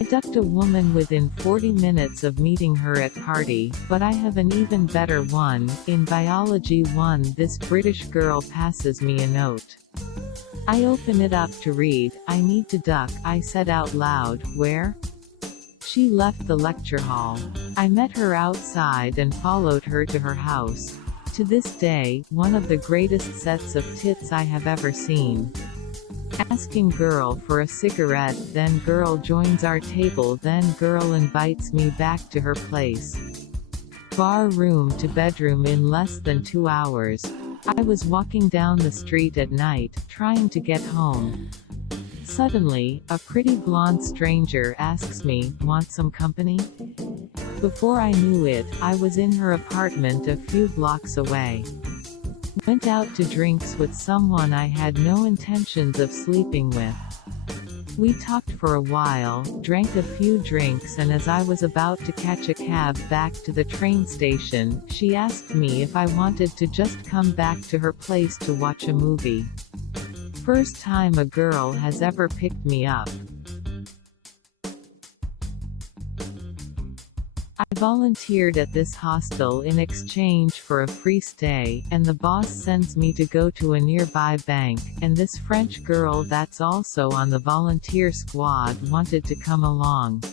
I ducked a woman within 40 minutes of meeting her at party, but I have an even better one. In Biology 1, this British girl passes me a note. I open it up to read. I need to duck, I said out loud. Where? She left the lecture hall. I met her outside and followed her to her house. To this day, one of the greatest sets of tits I have ever seen. Asking girl for a cigarette, then girl joins our table, then girl invites me back to her place. Bar room to bedroom in less than 2 hours. I was walking down the street at night, trying to get home. Suddenly, a pretty blonde stranger asks me, want some company? Before I knew it, I was in her apartment a few blocks away. Went out to drinks with someone I had no intentions of sleeping with. We talked for a while, drank a few drinks, and as I was about to catch a cab back to the train station, she asked me if I wanted to just come back to her place to watch a movie. First time a girl has ever picked me up. I volunteered at this hostel in exchange for a free stay, and the boss sends me to go to a nearby bank, and this French girl that's also on the volunteer squad wanted to come along.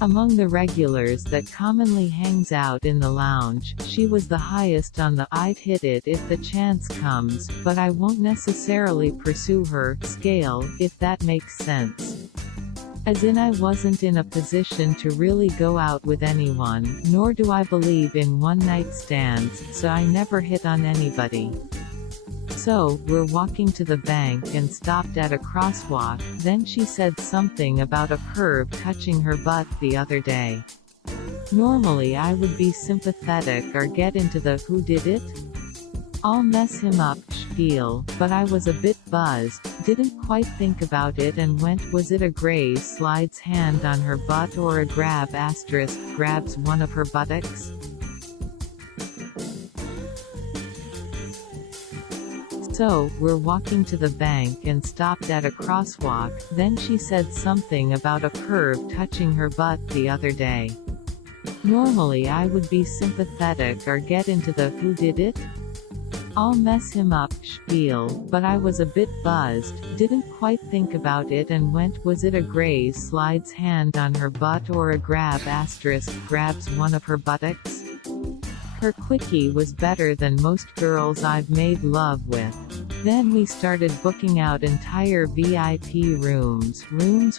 Among the regulars that commonly hangs out in the lounge, she was the highest on the "I'd hit it if the chance comes, but I won't necessarily pursue her" scale, if that makes sense. As in, I wasn't in a position to really go out with anyone, nor do I believe in one-night stands, so I never hit on anybody. So, we're walking to the bank and stopped at a crosswalk, then she said something about a perv touching her butt the other day. Normally I would be sympathetic or get into the "who did it? I'll mess him up" spiel, but I was a bit buzzed, didn't quite think about it and went, was it a graze slides hand on her butt or a grab asterisk grabs one of her buttocks? So, we're walking to the bank and stopped at a crosswalk, then she said something about a perv touching her butt the other day. Normally I would be sympathetic or get into the "who did it? I'll mess him up" spiel, but I was a bit buzzed, didn't quite think about it and went, was it a graze slides hand on her butt or a grab asterisk grabs one of her buttocks? Her quickie was better than most girls I've made love with. Then we started booking out entire VIP rooms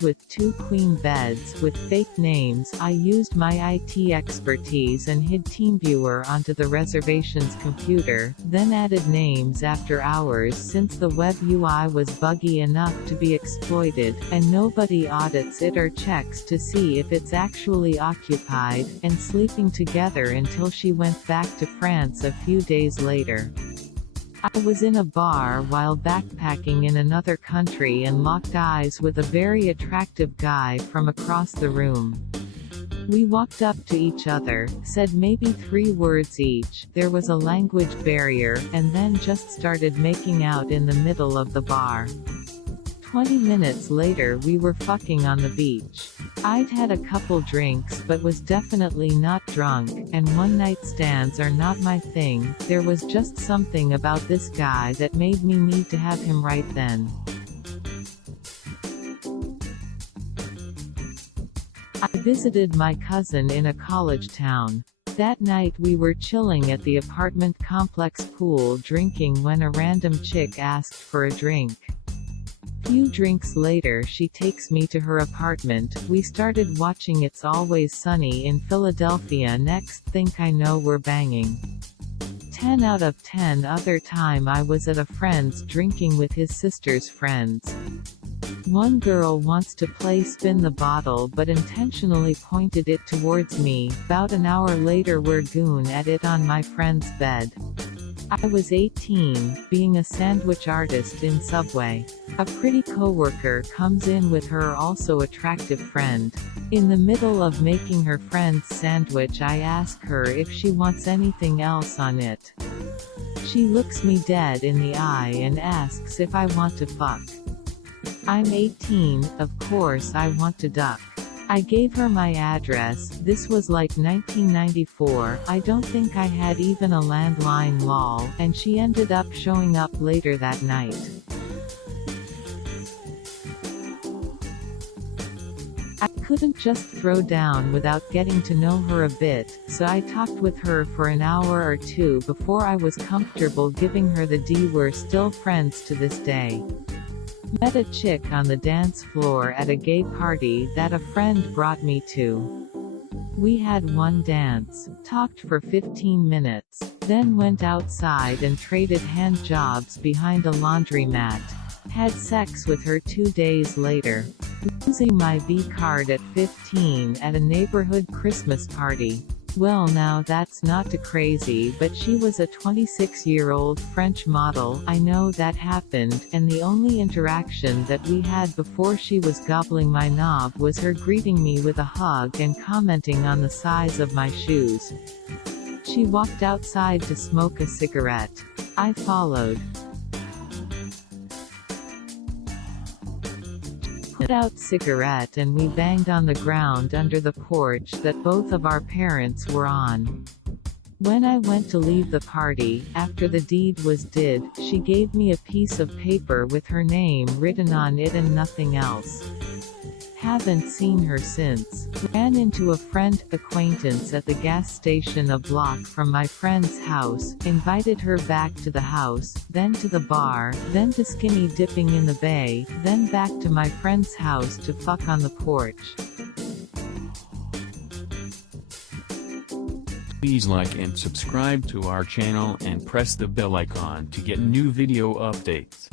with 2 queen beds, with fake names. I used my IT expertise and hid TeamViewer onto the reservations computer, then added names after hours since the web UI was buggy enough to be exploited, and nobody audits it or checks to see if it's actually occupied, and sleeping together until she went back to France a few days later. I was in a bar while backpacking in another country and locked eyes with a very attractive guy from across the room. We walked up to each other, said maybe 3 words each, there was a language barrier, and then just started making out in the middle of the bar. 20 minutes later we were fucking on the beach. I'd had a couple drinks but was definitely not drunk, and one-night stands are not my thing. There was just something about this guy that made me need to have him right then. I visited my cousin in a college town. That night we were chilling at the apartment complex pool drinking when a random chick asked for a drink. Few drinks later she takes me to her apartment, we started watching It's Always Sunny in Philadelphia. Next think I know we're banging. 10 out of 10 other time I was at a friend's drinking with his sister's friends. One girl wants to play spin the bottle but intentionally pointed it towards me. About an hour later we're goon at it on my friend's bed. I was 18, being a sandwich artist in Subway. A pretty coworker comes in with her also attractive friend. In the middle of making her friend's sandwich I ask her if she wants anything else on it. She looks me dead in the eye and asks if I want to fuck. I'm 18, of course I want to duck. I gave her my address, this was like 1994, I don't think I had even a landline lol, and she ended up showing up later that night. I couldn't just throw down without getting to know her a bit, so I talked with her for an hour or two before I was comfortable giving her the D. We're still friends to this day. Met a chick on the dance floor at a gay party that a friend brought me to. We had one dance, talked for 15 minutes, then went outside and traded hand jobs behind a laundromat. Had sex with her 2 days later. Losing my V card at 15 at a neighborhood Christmas party. Well, now that's not too crazy, but she was a 26-year-old French model, I know that happened, and the only interaction that we had before she was gobbling my knob was her greeting me with a hug and commenting on the size of my shoes. She walked outside to smoke a cigarette. I followed. Put out cigarette and we banged on the ground under the porch that both of our parents were on. When I went to leave the party, after the deed was did, she gave me a piece of paper with her name written on it and nothing else. Haven't seen her since. Ran into a friend acquaintance at the gas station a block from my friend's house, invited her back to the house, then to the bar, then to skinny dipping in the bay, then back to my friend's house to fuck on the porch. Please like and subscribe to our channel and press the bell icon to get new video updates.